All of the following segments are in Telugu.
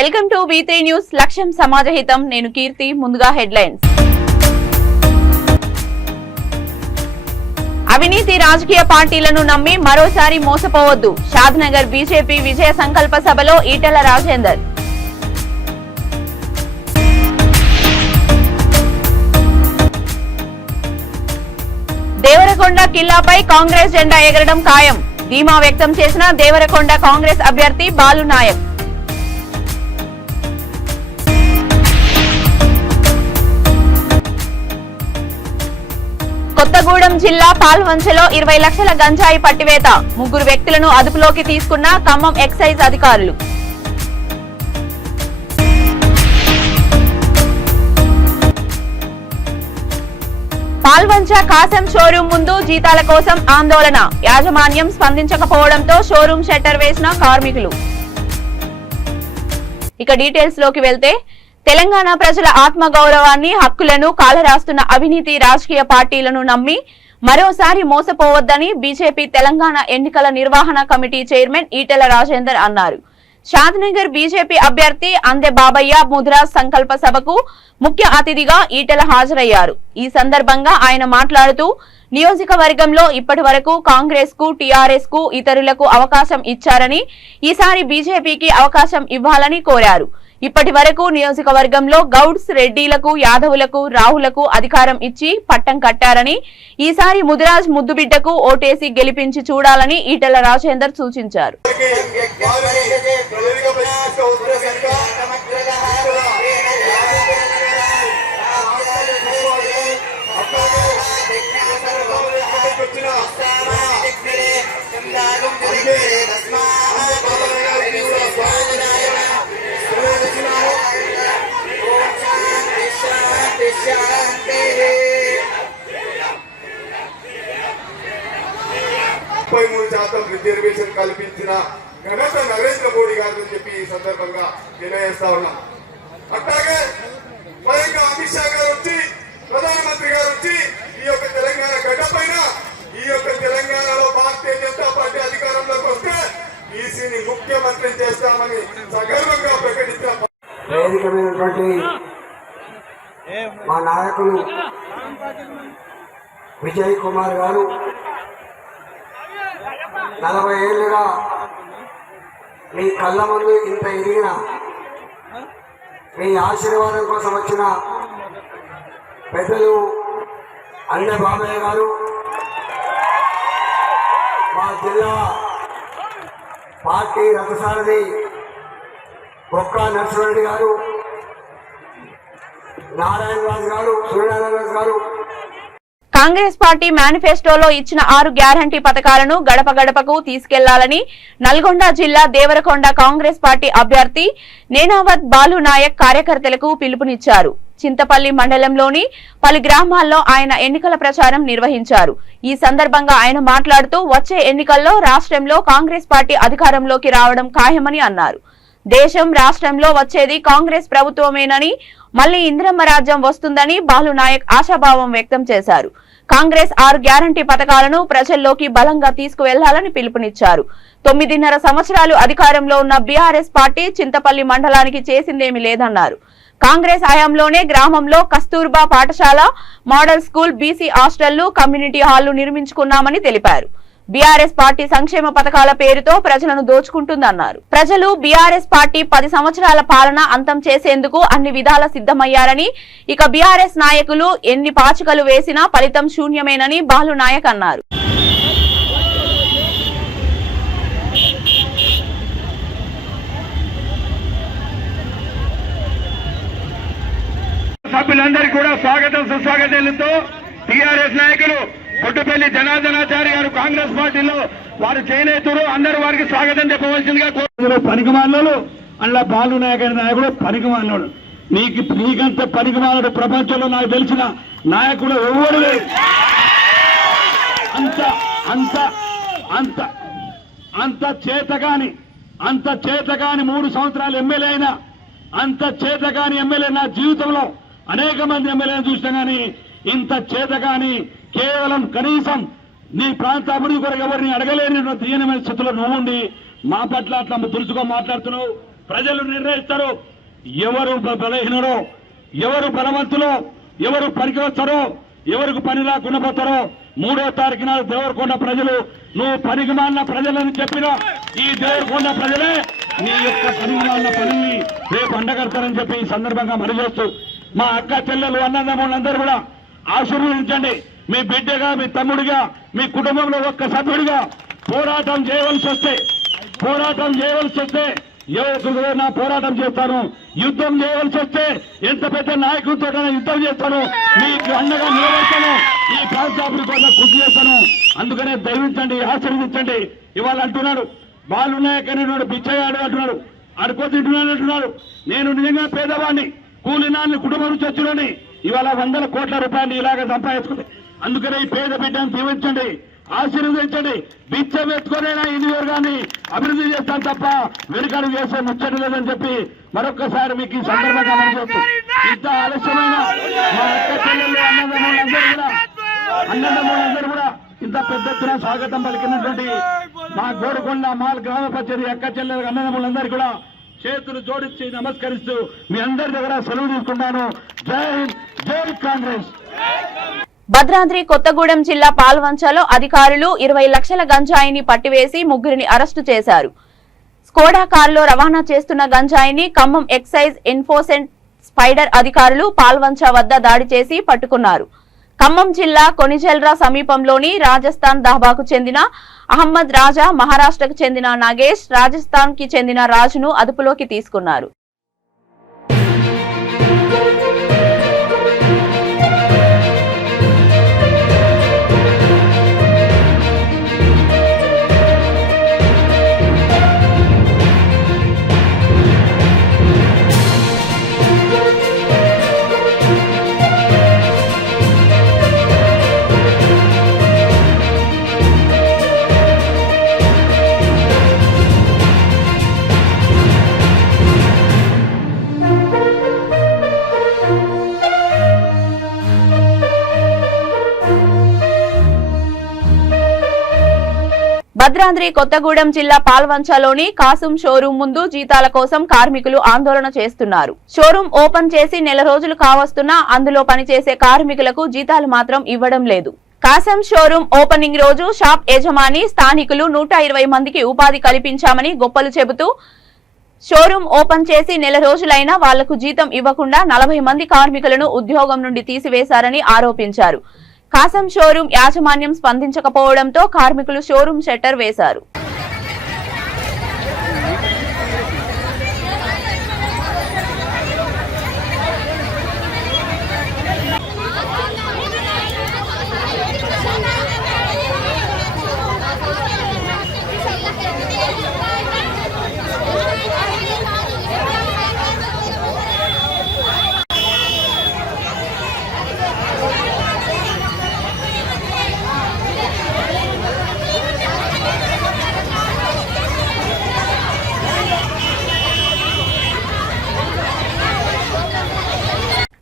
Welcome to V3 news. లక్ష్యం సమాజహితం. నేను కీర్తి. ముందుగా హెడ్లైన్స్. అవినీతి రాజకీయ పార్టీలను నమ్మి మరోసారి మోసపోవద్దు. షాద్నగర్ బీజేపీ విజయ సంకల్ప సభలో ఈటెల రాజేందర్. దేవరకొండ కిల్లాపై కాంగ్రెస్ జెండా ఎగరడం ఖాయం. ధీమా వ్యక్తం చేసిన దేవరకొండ కాంగ్రెస్ అభ్యర్థి బాలు నాయక్. కొత్తగూడెం జిల్లా పాల్వంచలో 20 లక్షల గంజాయి పట్టివేత. 3 వ్యక్తులను అదుపులోకి తీసుకున్న ఖమ్మం ఎక్సైజ్ అధికారులు. పాల్వంచ కాసం షోరూం ముందు జీతాల కోసం ఆందోళన. యాజమాన్యం స్పందించకపోవడంతో షోరూం షట్టర్ వేసిన కార్మికులు. ఇక డీటెయిల్స్ లోకి వెళ్తే, తెలంగాణ ప్రజల ఆత్మగౌరవాన్ని, హక్కులను కాలరాస్తున్న అవినీతి రాజకీయ పార్టీలను నమ్మి మరోసారి మోసపోవద్దని బీజేపీ తెలంగాణ ఎన్నికల నిర్వహణ కమిటీ చైర్మన్ ఈటెల రాజేందర్ అన్నారు. షాద్నగర్ బీజేపీ అభ్యర్థి అందె బాబయ్య ముద్రాజ్ సంకల్ప సభకు ముఖ్య అతిథిగా ఈటెల హాజరయ్యారు. ఈ సందర్భంగా ఆయన మాట్లాడుతూ, నియోజకవర్గంలో ఇప్పటి వరకు కాంగ్రెస్ కు, టీఆర్ఎస్ కు, ఇతరులకు అవకాశం ఇచ్చారని ఈసారి బీజేపీకి అవకాశం ఇవ్వాలని కోరారు. ఇప్పటి వరకు నియోజకవర్గంలో గౌడ్స్, రెడ్డిలకు, యాదవులకు, రాహులకు అధికారం ఇచ్చి పట్టం కట్టారని ఈసారి ముదిరాజ్ ముద్దుబిడ్డకు ఓటేసి గెలిపించి చూడాలని ఈటెల రాజేందర్ సూచించారు. రిజర్వేషన్ కల్పించిన ఘనత నరేంద్ర మోడీ గారు అని చెప్పి ఈ సందర్భంగా నిర్ణయిస్తా ఉన్నాం. అట్లాగే స్వయంగా అమిత్ షా గారు వచ్చి, ప్రధానమంత్రి గారు వచ్చి ఈ యొక్క తెలంగాణ గడ్డ పైన, ఈ యొక్క తెలంగాణలో భారతీయ జనతా పార్టీ అధికారంలోకి వస్తే ఈసీని ముఖ్యమంత్రి చేస్తామని సగర్వంగా ప్రకటించిన వేదికమైనటువంటి మా నాయకులు విజయ్ కుమార్ గారు 40 ఏళ్లుగా మీ కళ్ళ ముందు ఇంత ఎదిగిన, మీ ఆశీర్వాదం కోసం వచ్చిన పెద్దలు అందె బాబయ్య గారు, మా జిల్లా పార్టీ రథసారథి బొక్క నరసింహారెడ్డి గారు, నారాయణ రాజు గారు, సూర్యనారాయణ రాజు గారు. కాంగ్రెస్ పార్టీ మేనిఫెస్టోలో ఇచ్చిన 6 గ్యారంటీ పథకాలను గడప గడపకు తీసుకెళ్లాలని నల్గొండ జిల్లా దేవరకొండ కాంగ్రెస్ పార్టీ అభ్యర్థి నేనావత్ బాలు నాయక్ కార్యకర్తలకు పిలుపునిచ్చారు. చింతపల్లి మండలంలోని పలు గ్రామాల్లో ఆయన ఎన్నికల ప్రచారం నిర్వహించారు. ఈ సందర్భంగా ఆయన మాట్లాడుతూ, వచ్చే ఎన్నికల్లో రాష్ట్రంలో కాంగ్రెస్ పార్టీ అధికారంలోకి రావడం ఖాయమని అన్నారు. దేశం, రాష్ట్రంలో వచ్చేది కాంగ్రెస్ ప్రభుత్వమేనని, మళ్లీ ఇందిరమ్మ రాజ్యం వస్తుందని బాలు నాయక్ ఆశాభావం వ్యక్తం చేశారు. కాంగ్రెస్ 6 గ్యారంటీ పథకాలను ప్రజల్లోకి బలంగా తీసుకువెళ్లాలని పిలుపునిచ్చారు. 9.5 సంవత్సరాలు అధికారంలో ఉన్న బీఆర్ఎస్ పార్టీ చింతపల్లి మండలానికి చేసిందేమీ లేదన్నారు. కాంగ్రెస్ హయాంలోనే గ్రామంలో కస్తూర్బా పాఠశాల, మోడల్ స్కూల్, బీసీ హాస్టళ్లు, కమ్యూనిటీ హాళ్లు నిర్మించుకున్నామని తెలిపారు. బీఆర్ఎస్ పార్టీ సంక్షేమ పథకాల పేరుతో ప్రజలను దోచుకుంటుందన్నారు. ప్రజలు బీఆర్ఎస్ పార్టీ 10 సంవత్సరాల పాలన అంతం చేసేందుకు అన్ని విధాల సిద్ధమయ్యారని, ఇక బీఆర్ఎస్ నాయకులు ఎన్ని పాచికలు వేసినా ఫలితం శూన్యమేనని బాలు నాయక్ అన్నారు. సభ్యులందరికీ కూడా స్వాగతం సుస్వాగతాలతో టీఆర్ఎస్ నాయకులు కొట్టుపల్లి జనార్దనాచారి గారు కాంగ్రెస్ పార్టీలో వారు చేనేతులు, అందరూ వారికి స్వాగతం చెప్పవలసిందిగా పనికిమాలను అందులో బాలు నాయక్ అనే నాయకుడు పనికిమాలనుడు. నీకంత పనికిమాలడు ప్రపంచంలో నాకు తెలిసిన నాయకుడు ఎవరు లేదు. అంత అంత అంత అంత చేతగాని 3 సంవత్సరాలు ఎమ్మెల్యే అయినా, అంత చేతగాని ఎమ్మెల్యే నా జీవితంలో అనేక మంది ఎమ్మెల్యేలను చూసినా కానీ ఇంత చేతగాని, కేవలం కనీసం నీ ప్రాంత అభివృద్ధి కొరకు ఎవరిని అడగలేని దీనమైన స్థితిలో నువ్వుండి మా పట్ల అట్లా దురుసుగా మాట్లాడుతున్నావు. ప్రజలు నిర్ణయిస్తారు. ఎవరు బలహీనరో, ఎవరు బలవంతులో, ఎవరు పనికి వస్తారో, ఎవరికి పని రాకుండా పోతారో 3వ తారీఖు నాడు దేవరకొండ ప్రజలు నువ్వు పనికి మాలిన ప్రజలని చెప్పిన ఈ దేవరకొండ ప్రజలే నీ యొక్క పనికి మాలిన పనుల్ని రేపు అండగడతారని చెప్పి ఈ సందర్భంగా మనజేస్తూ మా అక్క చెల్లెలు అన్నదమ్ములందరూ కూడా ఆశీర్వదించండి. మీ బిడ్డగా, మీ తమ్ముడిగా, మీ కుటుంబంలో ఒక్క సభ్యుడిగా పోరాటం చేయవలసి వస్తే ఎవరికైనా పోరాటం చేస్తాను, యుద్ధం చేయవలసి వస్తే ఎంత పెద్ద నాయకులతో యుద్ధం చేస్తాను, మీకు అండగా నిలబడతాను, ఈ ప్రాంతాభివృద్ధి కోసం కృషి చేస్తాను. అందుకనే దయవించండి, ఆశీర్వదించండి. ఇవాళ అంటున్నాడు బాలునాయక్ అనేటువంటి పిచ్చగాడు అంటున్నాడు, అడుకోతింటున్నాడు అంటున్నాడు. నేను నిజంగా పేదవాడిని, కూలినాన్ని కుటుంబం నుంచి వచ్చినని ఇవాళ 100 కోట్ల రూపాయలు ఇలాగ సంపాదించుకుంది. అందుకనే ఈ పేద బిడ్డను దీవించండి, ఆశీర్వదించండి. బిచ్చం ఎత్తుకునైనా ఈ నియోజకవర్గాన్ని అభివృద్ధి చేస్తాను తప్ప వెనుకడు చేసే ముచ్చట లేదని చెప్పి మరొక్కసారి మీకు ఈ సందర్భంగా మనకు ఇంత ఆలస్యమైన మా అక్క చెల్లెళ్ళు అన్నదమ్ములందరూ కూడా ఇంత పెద్ద ఎత్తున స్వాగతం పలికినటువంటి మా గోడుకొండ మాల్ గ్రామ పంచాయతీ అక్క చెల్లెలు అన్నదమ్ములందరూ కూడా చేతులు జోడించి నమస్కరిస్తూ మీ అందరి దగ్గర సెలవు తీసుకుంటాను. జై హింద్, జై కాంగ్రెస్. భద్రాద్రి కొత్తగూడెం జిల్లా పాల్వంచలో అధికారులు 20 లక్షల గంజాయిని పట్టివేసి 3 అరెస్టు చేశారు. స్కోడా కారులో రవాణా చేస్తున్న గంజాయిని ఖమ్మం ఎక్సైజ్ ఎన్ఫోర్స్మెంట్ స్పైడర్ అధికారులు పాల్వంచ వద్ద దాడి చేసి పట్టుకున్నారు. ఖమ్మం జిల్లా కొనిజెల్రా సమీపంలోని రాజస్థాన్ దాబాకు చెందిన అహ్మద్ రాజా, మహారాష్ట్రకు చెందిన నాగేష్, రాజస్థాన్ కి చెందిన రాజును అదుపులోకి తీసుకున్నారు. భద్రాద్రి కొత్తగూడెం జిల్లా పాల్వంచలోని కాసుం షోరూం ముందు జీతాల కోసం కార్మికులు ఆందోళన చేస్తున్నారు. షోరూం ఓపెన్ చేసి నెల రోజులు కావస్తున్నా అందులో పనిచేసే కార్మికులకు జీతాలు మాత్రం ఇవ్వడం లేదు. కాసం షోరూం ఓపెనింగ్ రోజు షాప్ యజమాని స్థానికులు 120 మందికి ఉపాధి కల్పించామని గొప్పలు చెబుతూ షోరూం ఓపెన్ చేసి నెల రోజులైనా వాళ్లకు జీతం ఇవ్వకుండా 40 మంది కార్మికులను ఉద్యోగం నుండి తీసివేశారని ఆరోపించారు. కాసం షోరూం యాజమాన్యం స్పందించకపోవడంతో కార్మికులు షోరూం షట్టర్ వేశారు.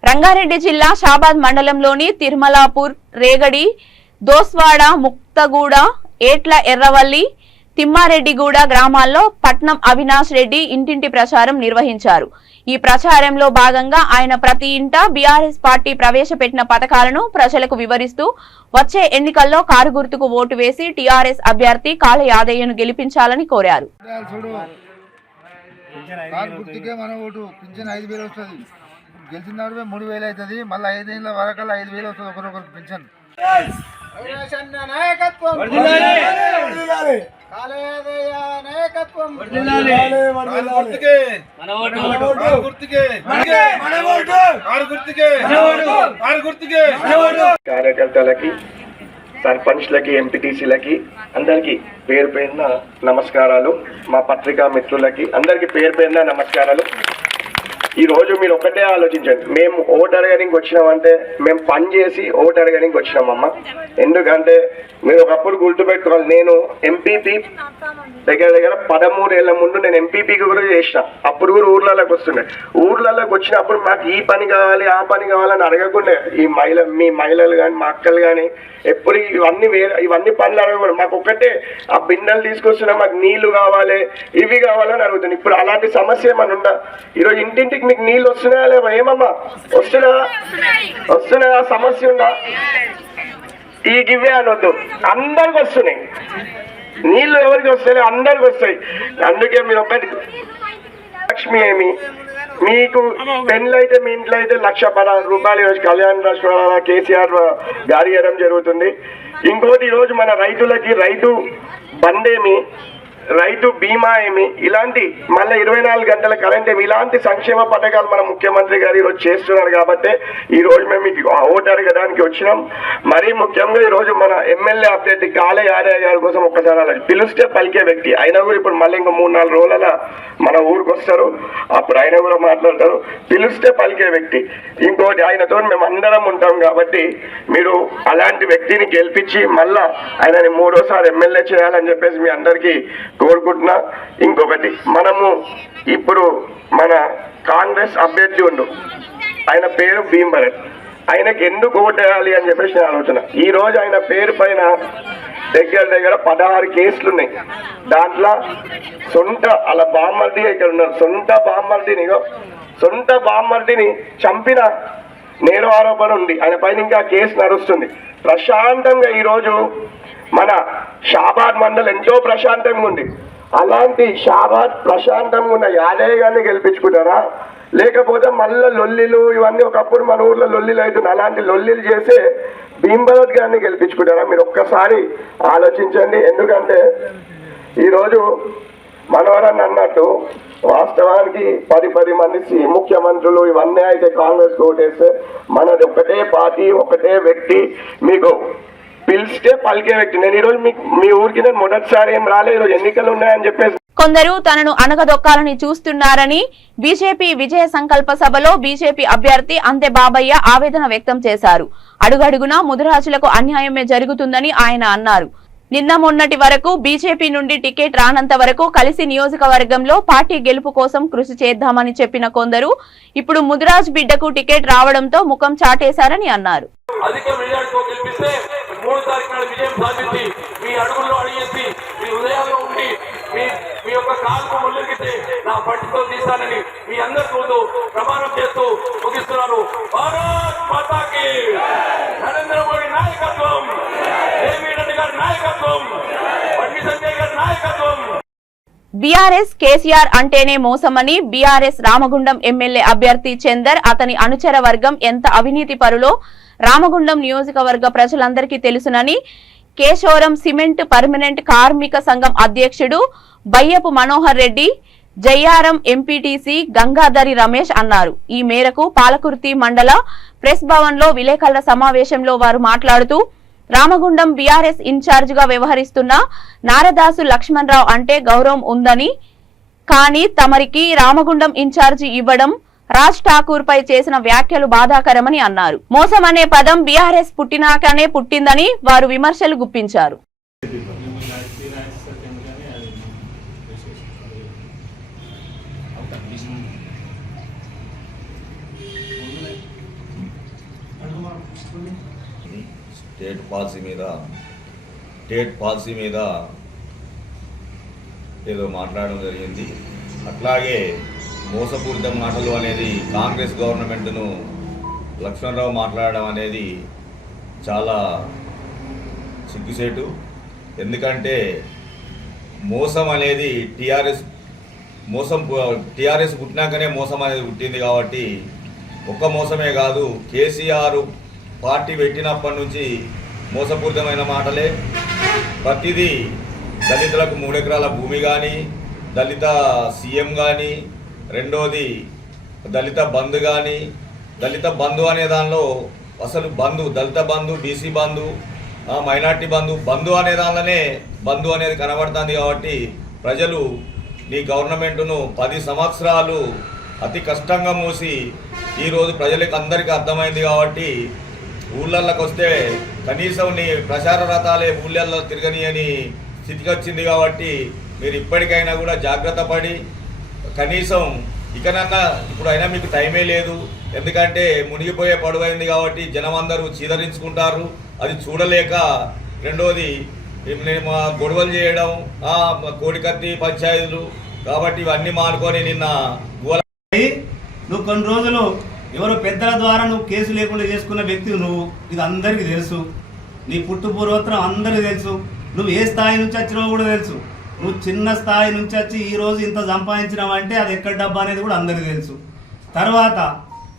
రంగారెడ్డి జిల్లా షాబాద్ మండలంలోని తిరుమలాపూర్, రేగడి, దోస్వాడ, ముక్తగూడ, ఏట్ల ఎర్రవల్లి, తిమ్మారెడ్డిగూడ గ్రామాల్లో పట్నం అవినాష్ రెడ్డి ఇంటింటి ప్రచారం నిర్వహించారు. ఈ ప్రచారంలో భాగంగా ఆయన ప్రతి ఇంట బీఆర్ఎస్ పార్టీ ప్రవేశపెట్టిన పథకాలను ప్రజలకు వివరిస్తూ వచ్చే ఎన్నికల్లో కారు గుర్తుకు ఓటు వేసి టీఆర్ఎస్ అభ్యర్థి కాళ యాదయ్యను గెలిపించాలని కోరారు. గెలిచిన 3,000 అవుతుంది, మళ్ళీ 5 ఏళ్ళ వరకల్లా 5,000 వస్తుంది ఒకరొకరికి పింఛన్. కార్యకర్తలకి, సర్పంచ్లకి, ఎంపీటీసీలకి అందరికి పేరు పేరున నమస్కారాలు. మా పత్రికా మిత్రులకి అందరికి పేరు పేరున నమస్కారాలు. ఈ రోజు మీరు ఒకటే ఆలోచించండి, మేము ఓటు అడగడానికి వచ్చినామంటే మేము పని చేసి ఓటు అడగడానికి వచ్చినామమ్మా. ఎందుకంటే మీరు ఒకప్పుడు గుర్తుపెట్టుకోవాలి, నేను ఎంపీపీ దగ్గర 13 ఏళ్ల ముందు నేను ఎంపీపీకి కూడా చేసిన. అప్పుడు కూడా ఊర్లలోకి వస్తుండే. ఊర్లలోకి వచ్చినప్పుడు మాకు ఈ పని కావాలి ఆ పని కావాలని అడగకుండా మీ మహిళలు కానీ మా అక్కలు కానీ ఎప్పుడు ఇవన్నీ పనులు అడగకూడదు. మాకు ఒక్కటే ఆ బిందెలు తీసుకొస్తున్నా, మాకు నీళ్లు కావాలి ఇవి కావాలని అడుగుతుంది. ఇప్పుడు అలాంటి సమస్య ఏమన్నా ఉందా? ఈరోజు ఇంటింటికి మీకు నీళ్ళు వస్తున్నాయా లేవా? ఏమమ్మా వస్తున్నాయా? సమస్య ఉందా? ఈ గివ్వే అనొద్దు, అందరికి వస్తున్నాయి నీళ్లు. ఎవరికి వస్తాయి? అందరికి వస్తాయి. అందుకే మీరు ఒకటి లక్ష్మి ఏమి మీకు పెన్లు అయితే మీ ఇంట్లో అయితే ₹1,10,000 ఈరోజు కళ్యాణ్ రాష్ట్ర కేసీఆర్ గారి ఇవ్వడం జరుగుతుంది. ఇంకోటి ఈరోజు మన రైతులకి రైతు బందేమి, రైతు బీమా ఏమి, ఇలాంటి మళ్ళీ 24 గంటల కరెంట్ ఏమి, ఇలాంటి సంక్షేమ పథకాలు మన ముఖ్యమంత్రి గారు ఈరోజు చేస్తున్నారు. కాబట్టి ఈ రోజు మేము మీకు ఓటు అడగడానికి వచ్చినాం. మరీ ముఖ్యంగా ఈరోజు మన ఎమ్మెల్యే అభ్యర్థి కాళ యాదయ్య గారి కోసం ఒక్కసారి పిలిస్తే పలికే వ్యక్తి. అయినా కూడా ఇప్పుడు మళ్ళీ ఇంకో 3-4 రోజుల మన ఊరికి వస్తారు, అప్పుడు ఆయన కూడా మాట్లాడతారు. పిలిస్తే పలికే వ్యక్తి. ఇంకోటి ఆయనతో మేము అందరం ఉంటాం కాబట్టి మీరు అలాంటి వ్యక్తిని గెలిపించి మళ్ళా ఆయనని 3వ ఎమ్మెల్యే చేయాలని చెప్పేసి మీ అందరికీ కోరుకుంటున్నా. ఇంకొకటి, మనము ఇప్పుడు మన కాంగ్రెస్ అభ్యర్థి ఉండు, ఆయన పేరు భీమభరత్. ఆయనకి ఎందుకు ఓటు వేయాలి అని చెప్పేసి నేను ఆలోచన. ఈ రోజు ఆయన పేరు పైన దగ్గర 16 కేసులు ఉన్నాయి. దాంట్లో సొంత అలా బామ్మర్ది ఇక్కడ ఉన్నారు, సొంత బామ్మర్దిని చంపిన నేర ఆరోపణ ఉంది. ఆయన పైన ఇంకా కేసు నడుస్తుంది. ప్రశాంతంగా ఈరోజు మన షాబాద్ మండలం ఎంతో ప్రశాంతంగా ఉంది. అలాంటి షాబాద్ ప్రశాంతంగా ఉన్న యాదయ్య గారిని గెలిపించుకుంటారా, లేకపోతే మళ్ళీ లొల్లిలు ఇవన్నీ ఒకప్పుడు మన ఊర్లో లొల్లిలు అవుతుంది, అలాంటి లొల్లిలు చేసే భీమభరత్ గారిని గెలిపించుకుంటారా? మీరు ఒక్కసారి ఆలోచించండి. ఎందుకంటే ఈరోజు మనవరని అన్నట్టు వాస్తవానికి 10 మంది ముఖ్యమంత్రులు ఇవన్నీ అయితే కాంగ్రెస్ ఓటేస్తే మనది ఒకటే పార్టీ ఒకటే వ్యక్తి మీకు పిలిస్తే పలికే వ్యక్తి. నేను ఈరోజు మీ ఊరికి నేను మొదటిసారి ఏం రాలే, ఈరోజు ఎన్నికలు ఉన్నాయని చెప్పేసి కొందరు తనను అణగదొక్కాలని చూస్తున్నారని బీజేపీ విజయ సంకల్ప సభలో బీజేపీ అభ్యర్థి అంతే బాబయ్య ఆవేదన వ్యక్తం చేశారు. అడుగడుగునా ముదిరాజులకు అన్యాయమే జరుగుతుందని ఆయన అన్నారు. నిన్న మొన్నటి వరకు బీజేపీ నుండి టికెట్ రానంత వరకు కలిసి నియోజకవర్గంలో పార్టీ గెలుపు కోసం కృషి చేద్దామని చెప్పిన కొందరు ఇప్పుడు ముదిరాజ్ బిడ్డకు టికెట్ రావడంతో ముఖం చాటేశారని అన్నారు. అధిక మెజార్టీతో గెలిపిస్తే 3 తారీఖు నాడు విజయం సాధించి మీ అడుగుల్లో అడిగేసి మీ హృదయాల్లో ఉండి మీ యొక్క కాలుకు ముళ్ళగితే నా పట్టితో తీస్తానని మీ అందరి ముందు ప్రమాణం చేస్తూ ముగిస్తున్నాను. భారత్ మాతాకి నరేంద్ర మోడీ నాయకత్వం, రేవంత్ రెడ్డి గారి నాయకత్వం, బండి సంజయ్ గారి నాయకత్వం. బీఆర్ఎస్ కేసీఆర్ అంటేనే మోసమని బీఆర్ఎస్ రామగుండం ఎమ్మెల్యే అభ్యర్థి చందర్ అతని అనుచర వర్గం ఎంత అవినీతి పరులో రామగుండం నియోజకవర్గ ప్రజలందరికీ తెలుసునని కేశవరం సిమెంట్ పర్మనెంట్ కార్మిక సంఘం అధ్యక్షుడు బయ్యపు మనోహర్ రెడ్డి, జయ్యారం ఎంపీటీసీ గంగాధరి రమేష్ అన్నారు. ఈ మేరకు పాలకుర్తి మండల ప్రెస్ భవన్ లో విలేకరుల సమావేశంలో వారు మాట్లాడుతూ రామగుండం బీఆర్ఎస్ ఇన్ఛార్జ్ గా వ్యవహరిస్తున్న నారదాసు లక్ష్మణరావు అంటే గౌరవం ఉందని, కానీ తమరికి రామగుండం ఇన్ఛార్జి ఇవ్వడం రాజ్ ఠాకూర్ పై చేసిన వ్యాఖ్యలు బాధాకరమని అన్నారు. మోసం అనే పదం బీఆర్ఎస్ పుట్టినాకనే పుట్టిందని వారు విమర్శలు గుప్పించారు. స్టేట్ పాలసీ మీద ఏదో మాట్లాడడం జరిగింది. అట్లాగే మోసపూరిత మాటలు అనేది కాంగ్రెస్ గవర్నమెంట్ను లక్ష్మణరావు మాట్లాడడం అనేది చాలా సిగ్గుసేటు. ఎందుకంటే మోసం అనేది టీఆర్ఎస్ పుట్టినాకనే మోసం అనేది పుట్టింది. కాబట్టి ఒక్క మోసమే కాదు, కేసీఆర్ పార్టీ పెట్టినప్పటి నుంచి మోసపూరితమైన మాటలే. ప్రతిదీ దళితులకు 3 ఎకరాల భూమి కానీ, దళిత సీఎం కానీ, రెండోది దళిత బంధు కానీ, దళిత బంధు అనే దానిలో అసలు దళిత బంధు, బీసీ బంధు, మైనార్టీ బంధు అనే దానిలోనే బంధు అనేది కనబడుతుంది. కాబట్టి ప్రజలు నీ గవర్నమెంట్ను 10 సంవత్సరాలు అతి కష్టంగా మూసి ఈరోజు ప్రజలకు అందరికీ అర్థమైంది కాబట్టి ఊళ్ళల్లోకి వస్తే కనీసం నీ ప్రచార రథాలే ఊళ్ళల్లో తిరగనియని స్థితికి వచ్చింది కాబట్టి మీరు ఇప్పటికైనా కూడా జాగ్రత్త పడి కనీసం ఇకనన్నా ఇప్పుడు అయినా మీకు టైమే లేదు, ఎందుకంటే మునిగిపోయే పడువైంది కాబట్టి జనం అందరూ చీదరించుకుంటారు. అది చూడలేక రెండోది మా గొడవలు చేయడం, కోడికత్తి పంచాయతీలు కాబట్టి ఇవన్నీ మానుకొని నిన్న నువ్వు కొన్ని రోజులు ఎవరో పెద్దల ద్వారా నువ్వు కేసు లేకుండా చేసుకున్న వ్యక్తి నువ్వు, ఇది అందరికీ తెలుసు. నీ పుట్టు పూర్వోత్తరం అందరికీ తెలుసు. నువ్వు ఏ స్థాయి నుంచి వచ్చినావో కూడా తెలుసు. నువ్వు చిన్న స్థాయి నుంచి వచ్చి ఈరోజు ఇంత సంపాదించినావు అంటే అది ఎక్కడ డబ్బా అనేది కూడా అందరికీ తెలుసు. తర్వాత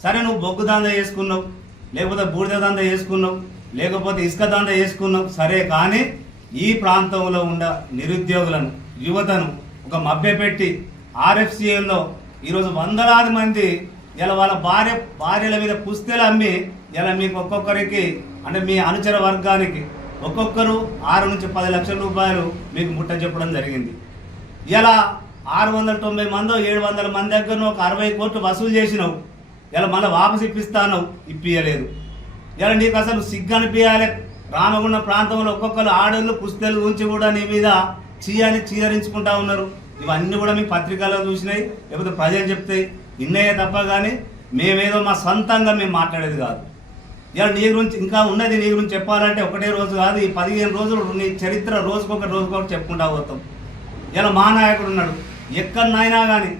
సరే నువ్వు బొగ్గు దందా చేసుకున్నావు, లేకపోతే బూడిద దందా చేసుకున్నావు, లేకపోతే ఇసుక దందా చేసుకున్నావు సరే, కానీ ఈ ప్రాంతంలో ఉన్న నిరుద్యోగులను యువతను ఒక మభ్యపెట్టి ఆర్ఎఫ్సిఎల్లో ఈరోజు వందలాది మంది ఇలా వాళ్ళ భార్యల మీద పుస్తెలు అమ్మి ఇలా మీకు ఒక్కొక్కరికి అంటే మీ అనుచర వర్గానికి ఒక్కొక్కరు 6 నుంచి 10 లక్షల రూపాయలు మీకు ముట్ట చెప్పడం జరిగింది. ఇలా 690 మందో 700 మంది దగ్గర ఒక 60 కోట్లు వసూలు చేసినావు. ఇలా మళ్ళీ వాపసు ఇప్పిస్తాను, ఇప్పియలేదు. ఇలా నీకు అసలు సిగ్గు అనిపించాలి. రామగుండం ప్రాంతంలో ఒక్కొక్కరు ఆడళ్ళు పుస్తెలు ఉంచి కూడా నీ మీద చీదరించుకుంటా ఉన్నారు. ఇవన్నీ కూడా మీ పత్రికల్లో చూసినాయి, లేకపోతే ప్రజలు చెప్తాయి, ఇన్నయ్యే తప్ప కానీ మేమేదో మా సొంతంగా మేము మాట్లాడేది కాదు. ఇలా నీ గురించి ఇంకా ఉన్నది, నీ గురించి చెప్పాలంటే ఒకటే రోజు కాదు, ఈ 15 రోజులు నీ చరిత్ర రోజుకొకటి చెప్పుకుంటా పోతాం. ఇలా మా నాయకుడు ఉన్నాడు, ఎక్కడనైనా కానీ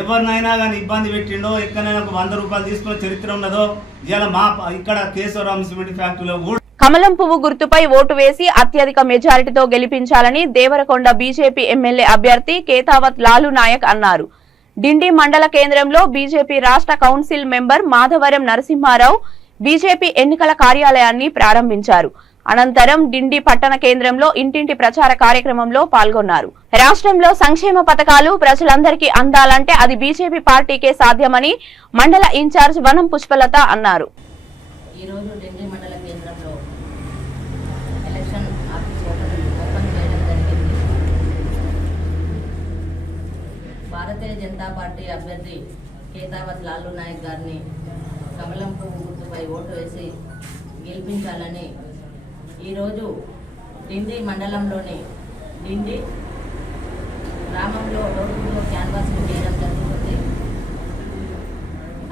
ఎవరినైనా కానీ ఇబ్బంది పెట్టిండో, ఎక్కడైనా ఒక 100 రూపాయలు తీసుకున్న చరిత్ర ఉన్నదో ఇలా మా ఇక్కడ కేశవరామ్ సిమెంట్ ఫ్యాక్టరీలో కూడా కమలం పువ్వు గుర్తుపై ఓటు వేసి అత్యధిక మెజారిటీతో గెలిపించాలని దేవరకొండ బీజేపీ ఎమ్మెల్యే అభ్యర్థి కేతావత్ లాలు నాయక్ అన్నారు. డిండి మండల కేంద్రంలో బీజేపీ రాష్ట్ర council member Madhavaram Narasimha Rao BJP ఎన్నికల కార్యాలయాన్ని ప్రారంభించారు. అనంతరం డిండి పట్టణ కేంద్రంలో ఇంటింటి ప్రచార కార్యక్రమంలో పాల్గొన్నారు. రాష్ట్రంలో సంక్షేమ పథకాలు ప్రజలందరికీ అందాలంటే అది బీజేపీ పార్టీకే సాధ్యమని మండల ఇన్ఛార్జ్ వనం పుష్పలత అన్నారు. ఈరోజు డిండి మండల కేంద్రంలో ఎలక్షన్ ఆఫీస్ ఓపెన్ చేయడం జరిగింది. భారతీయ జనతా పార్టీ అభ్యర్థి కేతావత్ లాలు నాయక్ గారిని కమలం పువ్వు గుర్తుపై ఓటు వేసి గెలిపించాలని ఈరోజు డిండి మండలంలోని డిండి గ్రామంలో డోర్ టు డోర్ క్యాన్వాసింగ్ చేయడం జరుగుతుంది.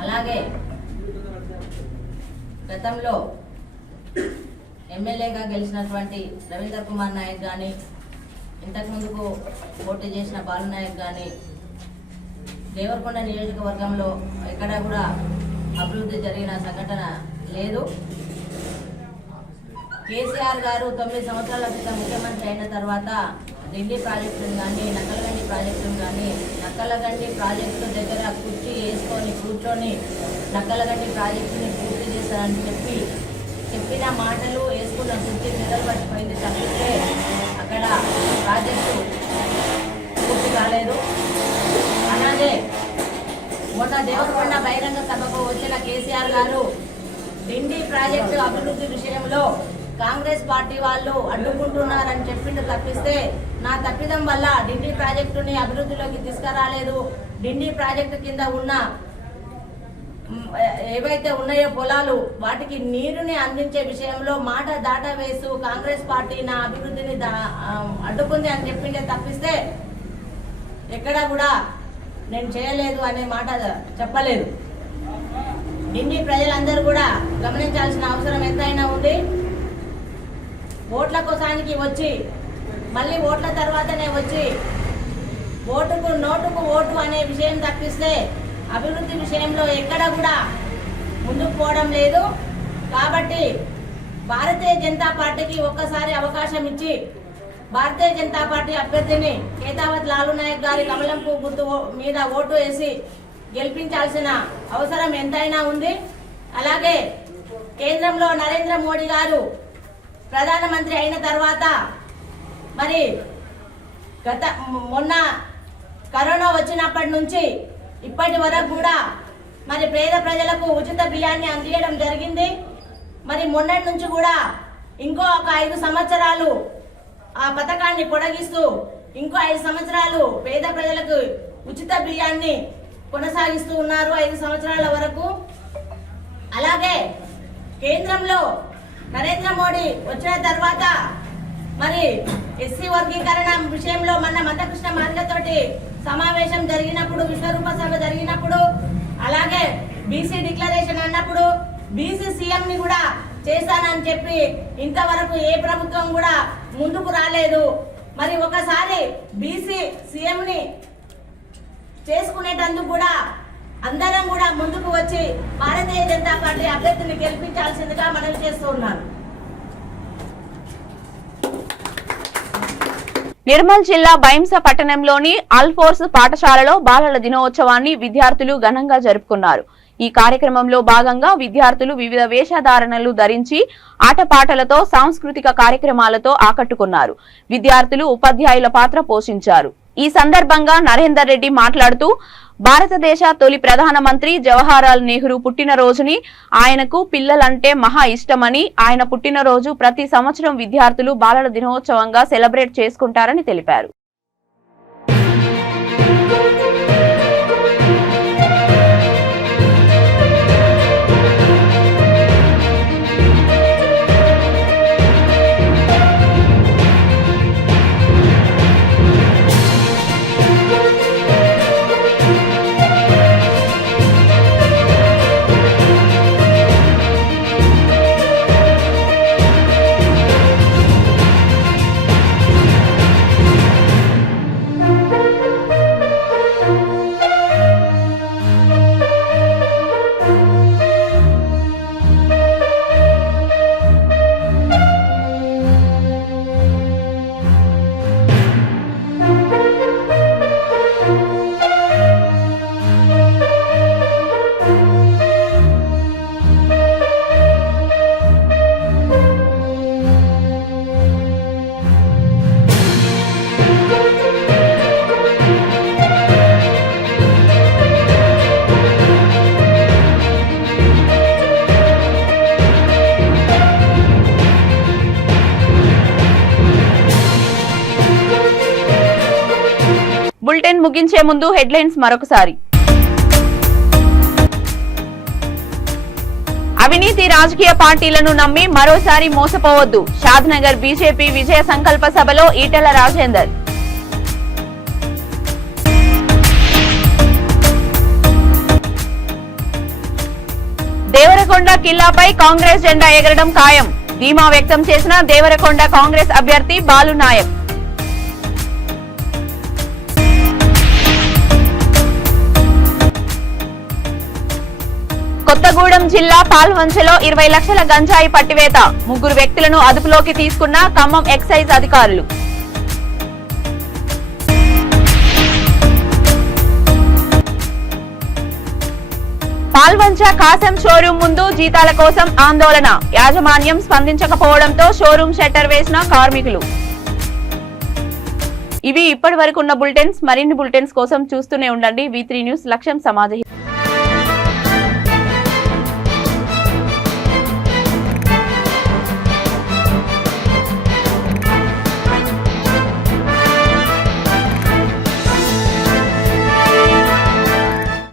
అలాగే గతంలో ఎమ్మెల్యేగా గెలిచినటువంటి రవీంద్ర కుమార్ నాయక్ కానీ, ఇంతకుముందుకు పోటీ చేసిన బాలు నాయక్ కానీ దేవరకొండ నియోజకవర్గంలో ఎక్కడా కూడా అభివృద్ధి జరిగిన సంఘటన లేదు. కేసీఆర్ గారు 9 సంవత్సరాల క్రితం ముఖ్యమంత్రి అయిన తర్వాత ఢిల్లీ ప్రాజెక్టును కానీ, నక్కలగండి ప్రాజెక్టును కానీ, నక్కలగండి ప్రాజెక్టు దగ్గర కుర్చీ వేసుకొని కూర్చొని నక్కలగండి ప్రాజెక్టుని పూర్తి చేశారని చెప్పిన మాటలు వేసుకున్న కుర్చీ నిలబడిపోయింది తప్పితే అక్కడ ప్రాజెక్టు పూర్తి కాలేదు. అలాగే మొన్న దేవరకొండ బహిరంగ సభకు వచ్చిన కేసీఆర్ గారు డిండి ప్రాజెక్టు అభివృద్ధి విషయంలో కాంగ్రెస్ పార్టీ వాళ్ళు అడ్డుకుంటున్నారని చెప్పిండు తప్పిస్తే నా తప్పిదం వల్ల డిండి ప్రాజెక్టుని అభివృద్ధిలోకి తీసుకురాలేదు. డిండి ప్రాజెక్టు కింద ఉన్న ఏవైతే ఉన్నాయో పొలాలు వాటికి నీరుని అందించే విషయంలో మాట దాట వేస్తూ కాంగ్రెస్ పార్టీ నా అభివృద్ధిని అడ్డుకుంది అని చెప్పిండే తప్పిస్తే ఎక్కడా కూడా నేను చేయలేదు అనే మాట చెప్పలేదు. డిండి ప్రజలందరూ కూడా గమనించాల్సిన అవసరం ఎంతైనా ఉంది. ఓట్ల కోసానికి వచ్చి మళ్ళీ ఓట్ల తర్వాతనే వచ్చి ఓటుకు నోటుకు ఓటు అనే విషయం తప్పిస్తే అభివృద్ధి విషయంలో ఎక్కడ కూడా ముందుకు పోవడం లేదు. కాబట్టి భారతీయ జనతా పార్టీకి ఒక్కసారి అవకాశం ఇచ్చి భారతీయ జనతా పార్టీ అభ్యర్థిని కేతావత్ లాలు నాయక్ గారి కమలం పువ్వు గుర్తు మీద ఓటు వేసి గెలిపించాల్సిన అవసరం ఎంతైనా ఉంది. అలాగే కేంద్రంలో నరేంద్ర మోడీ గారు ప్రధానమంత్రి అయిన తర్వాత మరి మొన్న కరోనా వచ్చినప్పటి నుంచి ఇప్పటి వరకు కూడా మరి పేద ప్రజలకు ఉచిత బియ్యాన్ని అందించడం జరిగింది. మరి మొన్నటి నుంచి కూడా ఇంకో ఒక 5 సంవత్సరాలు ఆ పథకాన్ని పొడిగిస్తూ ఇంకో 5 సంవత్సరాలు పేద ప్రజలకు ఉచిత బియ్యాన్ని కొనసాగిస్తూ ఉన్నారు 5 సంవత్సరాల వరకు. అలాగే కేంద్రంలో నరేంద్ర మోడీ వచ్చిన తర్వాత మరి ఎస్సీ వర్గీకరణ విషయంలో మన మందకృష్ణ మాదిగతోటి సమావేశం జరిగినప్పుడు, విశ్వరూప సభ జరిగినప్పుడు, అలాగే బీసీ డిక్లరేషన్ అన్నప్పుడు బీసీ సీఎం ని కూడా చేశానని చెప్పి ఇంతవరకు ఏ ప్రభుత్వం కూడా ముందుకు రాలేదు. మరి ఒకసారి బీసీ సీఎం ని చేసుకునేటందుకు కూడా అందరం కూడా ముందుకు వచ్చి భారతీయ జనతా పార్టీ అభ్యర్థిని గెలిపించాల్సిందిగా మనవి చేస్తూ ఉన్నాను. నిర్మల్ జిల్లా బైంస పట్టణంలోని అల్ఫోర్స్ పాఠశాలలో బాలల దినోత్సవాన్ని విద్యార్థులు ఘనంగా జరుపుకున్నారు. ఈ కార్యక్రమంలో భాగంగా విద్యార్థులు వివిధ వేషధారణలు ధరించి ఆటపాటలతో సాంస్కృతిక కార్యక్రమాలతో ఆకట్టుకున్నారు. విద్యార్థులు ఉపాధ్యాయుల పాత్ర పోషించారు. ఈ సందర్భంగా నరేందర్ రెడ్డి మాట్లాడుతూ భారతదేశ తొలి ప్రధానమంత్రి జవహర్లాల్ నెహ్రూ పుట్టినరోజుని ఆయనకు పిల్లలంటే మహా ఇష్టమని, ఆయన పుట్టినరోజు ప్రతి సంవత్సరం విద్యార్థులు బాలల దినోత్సవంగా సెలబ్రేట్ చేసుకుంటారని తెలిపారు. బులెటిన్ ముగించే ముందు హెడ్లైన్స్ మరొకసారి. అవినీతి రాజకీయ పార్టీలను నమ్మి మరోసారి మోసపోవద్దు. షాద్నగర్ బీజేపీ విజయ సంకల్ప సభలో ఈటెల రాజేందర్. దేవరకొండ కిల్లాపై కాంగ్రెస్ జెండా ఎగరడం ఖాయం. ధీమా వ్యక్తం చేసిన దేవరకొండ కాంగ్రెస్ అభ్యర్థి బాలు నాయక్. కొత్తగూడెం జిల్లా పాల్వంచలో 20 లక్షల గంజాయి పట్టివేత. 3 వ్యక్తులను అదుపులోకి తీసుకున్న ఖమ్మం ఎక్సైజ్ అధికారులు. పాల్వంచ కాసం షోరూం ముందు జీతాల కోసం ఆందోళన. యాజమాన్యం స్పందించకపోవడంతో షోరూం షట్టర్ వేసిన కార్మికులు. ఇవి ఇప్పటి వరకు ఉన్న బులెటిన్స్. మరిన్ని బులెటిన్స్ కోసం చూస్తూనే ఉండండి V3 న్యూస్. లక్ష్యం సమాజ